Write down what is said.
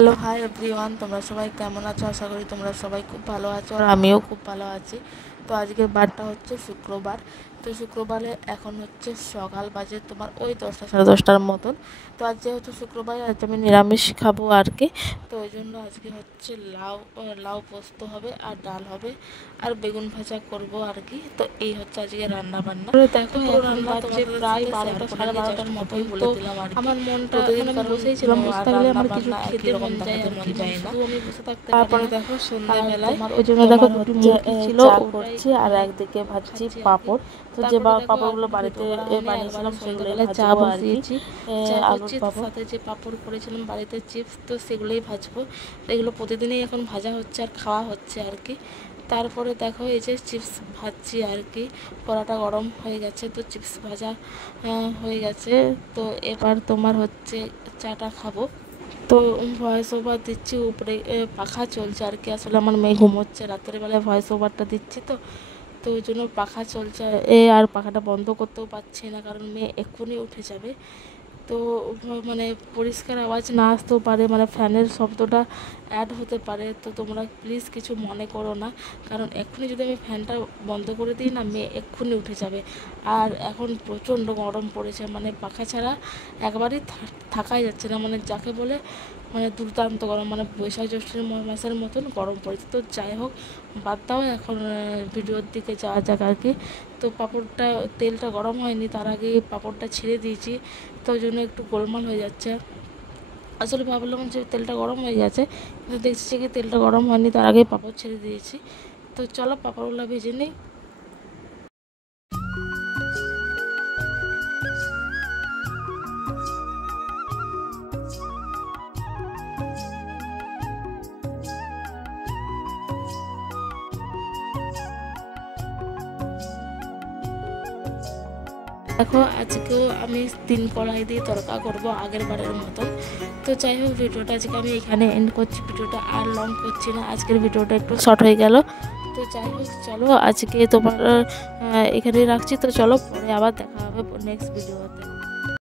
Hello hi everyone, তোমরা সবাই কেমন আছো? আশা করি তোমরা সবাই খুব ভালো আছো আর আমিও খুব ভালো আছি। তো আজকের বারটা হচ্ছে শুক্রবার। তো শুক্রবারে এখন হচ্ছে সকাল বাজে তোমার ওই 10টা সাড়ে 10টার মতন। তো আজ যেহেতু শুক্রবার, আজ আমি নিরামিষ খাবো আর কি। তো ওই জন্য আজকে হচ্ছে লাউ পোস্ত হবে আর ডাল হবে আর বেগুন ভাজা করব আর কি। তো এই হচ্ছে আজকে রান্না বান্না। দেখো পুরো রান্না যে প্রায় 12টা সাড়ে 12টার মতোই বলে দিলাম আর আমার মনটা এখন আমি বসেই ছিলাম, বসে থাকলে আমার কিছু খেতে মন যায় আর কি, শুধু আমি বসে থাকতে পারি। তারপরে দেখো সন্ধ্যাবেলায় ওই জন্য দেখো দুটো মুরগি ছিল, চা করছি আর একদিকে ভাজছি পাঁপড়। তো যে পাঁপড়গুলো বাড়িতে বানিয়েছিলাম সেগুলোই চা বসিয়েছি, আলুর পাঁপড় সাথে যে পাঁপড় করেছিলাম বাড়িতে চিপস, তো সেগুলোই ভাজবো। এগুলো প্রতিদিনই এখন ভাজা হচ্ছে আর খাওয়া হচ্ছে আর কি। তারপরে দেখো এই যে চিপস ভাজছি আর কি, কড়াটা গরম হয়ে গেছে, তো চিপস ভাজা হয়ে গেছে। তো এবার তোমার হচ্ছে চাটা খাবো। তো ভয়েস ওভার দিচ্ছি, উপরে পাখা চলছে আর কি। আসলে আমার মেয়ে ঘুমোচ্ছে, রাতের বেলায় ভয়েস ওভারটা দিচ্ছি তো তো ওই জন্য পাখা চলছে। আর পাখাটা বন্ধ করতেও পারছি না, কারণ মেয়ে এক্ষুনি উঠে যাবে। তো মানে পরিষ্কার আওয়াজ না আসতেও পারে, মানে ফ্যানের শব্দটা অ্যাড হতে পারে। তো তোমরা প্লিজ কিছু মনে করো না, কারণ এক্ষুনি যদি আমি ফ্যানটা বন্ধ করে দিই না, মেয়ে এক্ষুনি উঠে যাবে। আর এখন প্রচণ্ড গরম পড়েছে, মানে পাখা ছাড়া একবারই থাকাই যাচ্ছে না, মানে যাকে বলে মানে দুর্দান্ত গরম, মানে বৈশাখ জ্যৈষ্ঠের মাসের মতন গরম পড়েছে। তো যাই হোক, বাদ দাও, এখন ভিডিওর দিকে যাওয়া যাক আর কি। তো পাঁপড়টা তেলটা গরম হয়নি, তার আগে পাঁপড়টা ছেড়ে দিয়েছি, তো ওই জন্য একটু গোলমাল হয়ে যাচ্ছে। আসলে ভাবলাম যে তেলটা গরম হয়ে গেছে, কিন্তু দেখছি কি তেলটা গরম হয়নি, তার আগে পাঁপড় ছেড়ে দিয়েছি। তো চলো পাঁপড়গুলো ভেজে নিই। দেখো আজকেও আমি 3 কড়াই দিয়ে তড়কা করবো আগের বারের মতন। তো যাই হোক, ভিডিওটা আজকে আমি এখানে এন্ড করছি, ভিডিওটা আর লং করছি না, আজকের ভিডিওটা একটু শর্ট হয়ে গেল। তো যাই হোক, চলো আজকে তোমার এখানেই রাখছি। তো চলো পরে আবার দেখা হবে নেক্সট ভিডিও।